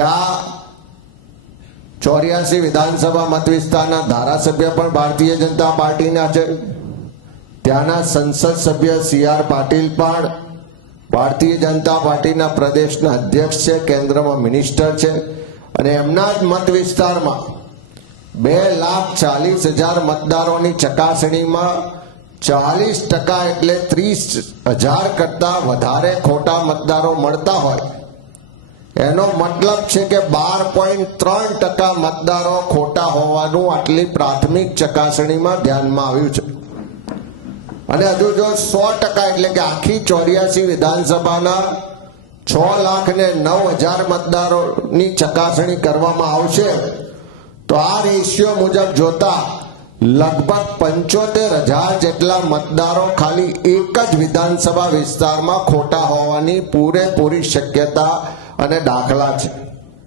કે આ 84 વિધાનસભા મત વિસ્તારના ધારાસભ્ય પણ ભારતીય જનતા પાર્ટીના છે. ત્યાંના સંસદ સભ્ય CR પાટીલ પણ ભારતીય જનતા પાર્ટીના પ્રદેશના અધ્યક્ષ છે, કેન્દ્રમાં મિનિસ્ટર છે. અને એમના જ મત વિસ્તારમાં 2,40,000 મતદારોની ચકાસણીમાં 40% એટલે 30,000 કરતા વધારે ખોટા મતદારો મળતા હોય, એનો મતલબ છે કે 12.3% મતદારો ખોટા હોવાનું આટલી પ્રાથમિક ચકાસણીમાં ધ્યાનમાં આવ્યું છે. અને હજુ જો 100% એટલે કે આખી 84 વિધાનસભાના 6,09,000 મતદારોની ચકાસણી કરવામાં આવશે તો આ રેશિયો મુજબ જોતા લગભગ 75,000 જેટલા મતદારો ખાલી એક જ વિધાનસભા વિસ્તારમાં ખોટા હોવાની પૂરેપૂરી શક્યતા અને દાખલા છે.